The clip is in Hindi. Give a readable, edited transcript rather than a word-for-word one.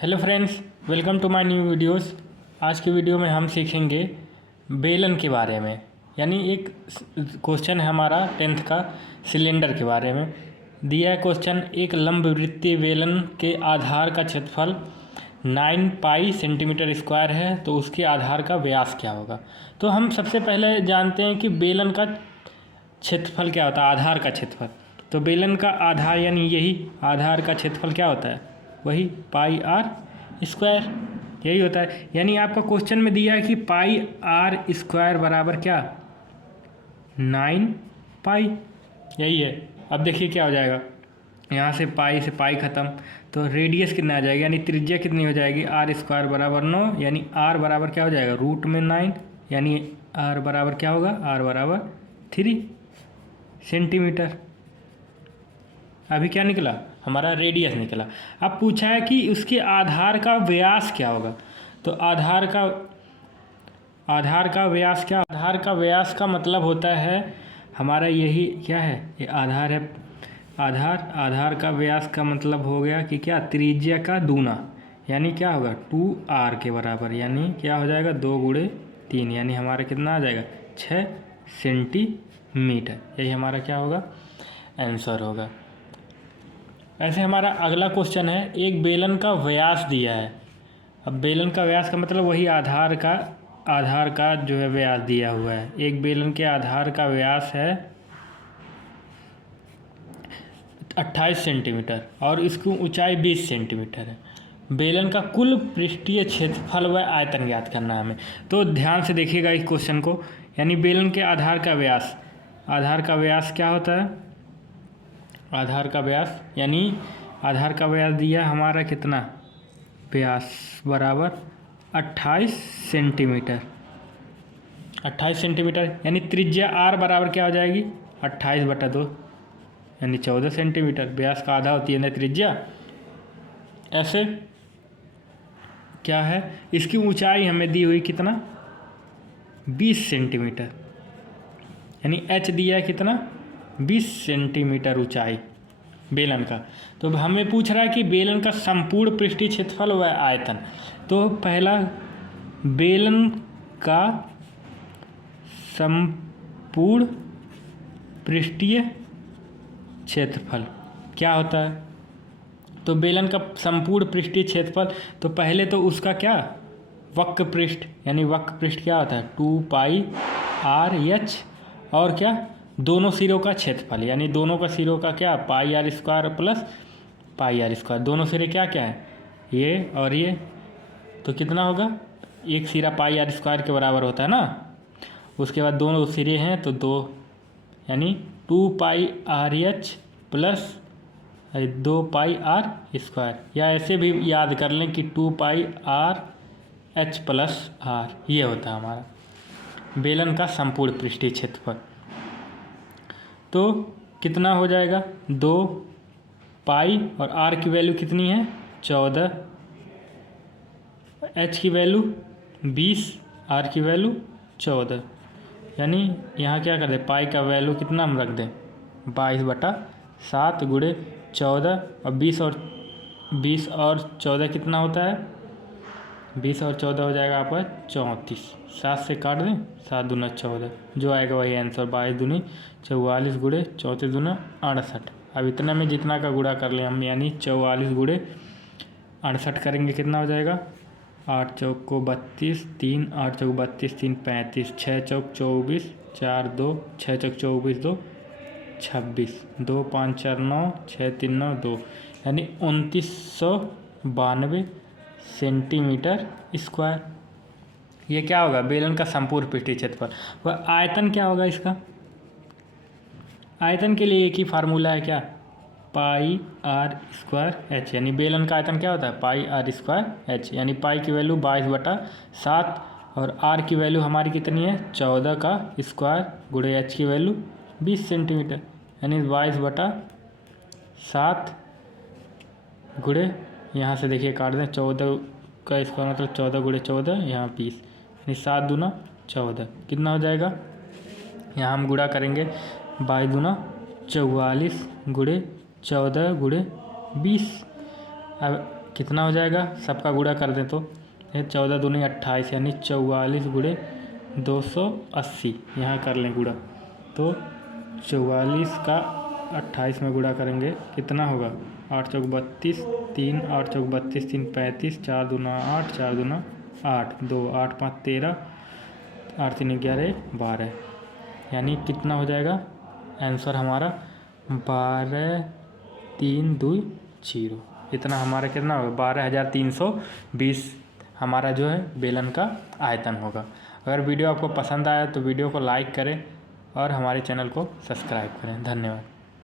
Hello friends, welcome to my new videos. आज की वीडियो में हम सीखेंगे बेलन के बारे में। यानी एक क्वेश्चन है हमारा 10th का सिलेंडर के बारे में। दिया है क्वेश्चन, एक लंबवृत्तीय बेलन के आधार का क्षेत्रफल 9 पाई सेंटीमीटर स्क्वायर है, तो उसके आधार का व्यास क्या होगा। तो हम सबसे पहले जानते हैं कि बेलन का क्षेत्रफल क्या होता है, आधार का क्षेत्रफल। तो बेलन का आधार यानी यही आधार का क्षेत्रफल क्या होता है, वही पाई आर स्क्वायर, यही होता है। यानी आपका क्वेश्चन में दिया है कि पाई आर स्क्वायर बराबर क्या, 9 पाई, यही है। अब देखिए क्या हो जाएगा, यहाँ से पाई ख़त्म, तो रेडियस कितना आ जाएगा, यानी त्रिज्या कितनी हो जाएगी, आर स्क्वायर बराबर 9, यानी आर बराबर क्या हो जाएगा, रूट में 9, यानी आर बराबर क्या होगा, आर बराबर 3 सेंटीमीटर। अभी क्या निकला, हमारा रेडियस निकला। अब पूछा है कि उसके आधार का व्यास क्या होगा। तो आधार का व्यास क्या, आधार का व्यास का मतलब होता है हमारा यही क्या है, ये आधार है। आधार का व्यास का मतलब हो गया कि क्या, त्रिज्या का दूना, यानी क्या होगा 2r के बराबर, यानी क्या हो जाएगा 2 गुणे 3, यानी हमारा कितना आ जाएगा 6 सेंटीमीटर। यही हमारा क्या होगा, आंसर होगा। ऐसे हमारा अगला क्वेश्चन है, एक बेलन का व्यास दिया है। अब बेलन का व्यास का मतलब वही आधार का जो है व्यास दिया हुआ है। एक बेलन के आधार का व्यास है 28 सेंटीमीटर और इसकी ऊंचाई 20 सेंटीमीटर है। बेलन का कुल पृष्ठीय क्षेत्रफल व आयतन ज्ञात करना है हमें। तो ध्यान से देखिएगा इस क्वेश्चन को। यानी बेलन के आधार का व्यास क्या होता है, आधार का व्यास, यानी आधार का व्यास दिया हमारा कितना, व्यास बराबर 28 सेंटीमीटर। 28 सेंटीमीटर, यानी त्रिज्या आर बराबर क्या हो जाएगी, 28/2, यानी 14 सेंटीमीटर। व्यास का आधा होती है ना त्रिज्या। ऐसे क्या है, इसकी ऊंचाई हमें दी हुई कितना, 20 सेंटीमीटर, यानी एच दिया है कितना, 20 सेंटीमीटर ऊंचाई बेलन का। तो हमें पूछ रहा है कि बेलन का संपूर्ण पृष्ठीय क्षेत्रफल व आयतन। तो पहला, बेलन का संपूर्ण पृष्ठीय क्षेत्रफल क्या होता है। तो बेलन का संपूर्ण पृष्ठीय क्षेत्रफल, तो पहले तो उसका क्या, वक्र पृष्ठ, यानी वक्र पृष्ठ क्या होता है 2 पाई आर एच, और क्या, दोनों सिरों का क्षेत्रफल, यानी दोनों का सिरों का क्या, pi are square plus pi are square. दोनों सिरे क्या क्या है, ये और ये, तो कितना होगा, एक सिरा पाई आर स्क्वायर के बराबर होता है ना। उसके बाद दोनों सिरे हैं तो 2, यानी 2 pi R H plus 2 pi are square, या ऐसे भी याद कर लें कि 2 pi R H plus R, ये होता है हमारा बेलन का संपूर्ण पृष्ठीय क्षेत्रफल। तो कितना हो जाएगा, 2 पाई, और आर की वैल्यू कितनी है 14, एच की वैल्यू 20, आर की वैल्यू 14, यानी यहाँ क्या कर दें, पाई का वैल्यू कितना हम रख दें 22/7 गुणे 14, और 20 और 14 कितना होता है, 20 और 14 हो जाएगा आपका 34, 7 से काट दें, 7 दूना 14, जो आएगा वही आंसर, 22 दूनी 44 गुणे 34 दूना 68। अब इतना में जितना का गुणा कर लें हम, यानी 44 गुणे 68 करेंगे, कितना हो जाएगा, 8 चौक को 32, 3 8 चौक 32, 3 35, 6 चौक 24, 4 2, 6 चौक 24 2 26, 2 5 4 9, 6 3 9 2, यानी 2992 सेंटीमीटर स्क्वायर। ये क्या होगा, बेलन का संपूर्ण पृष्ठीय क्षेत्रफल। वह आयतन क्या होगा इसका, आयतन के लिए एक ही फार्मूला है, क्या, पाई आर स्क्वायर एच, यानी बेलन का आयतन क्या होता है, पाई आर स्क्वायर एच, यानी पाई की वैल्यू 22/7 और आर की वैल्यू हमारी कितनी है 14 का स्क्वायर गुणे एच की वैल्यू 20 सेंटीमीटर, यानी 22/7 गुणे, यहाँ से देखिए काट दें, 14 का स्क्वायर मतलब 14 गुणे 14, यहाँ 20, यानी 7 दूना 14, कितना हो जाएगा, यहाँ हम गुणा करेंगे, 22 दूना 44 गुणे 14 गुणे 20। अब कितना हो जाएगा, सबका गुणा कर दें तो 14 दूनी 28 यानी 44 गुणे 280। यहाँ कर लें गुणा तो 44 का 28 में गुणा करेंगे कितना होगा, 8 चौक 32, 3 8 चौक 32, 3 35, 4 दूना 8, 4 दूना 8, 2 8 5 13, 8 3 11 12, यानी कितना हो जाएगा आंसर हमारा 12 3 2 0। इतना हमारा कितना होगा 12,320 हमारा जो है बेलन का आयतन होगा। अगर वीडियो आपको पसंद आया तो वीडियो को लाइक करें और हमारे चैनल को सब्सक्राइब करें। धन्यवाद।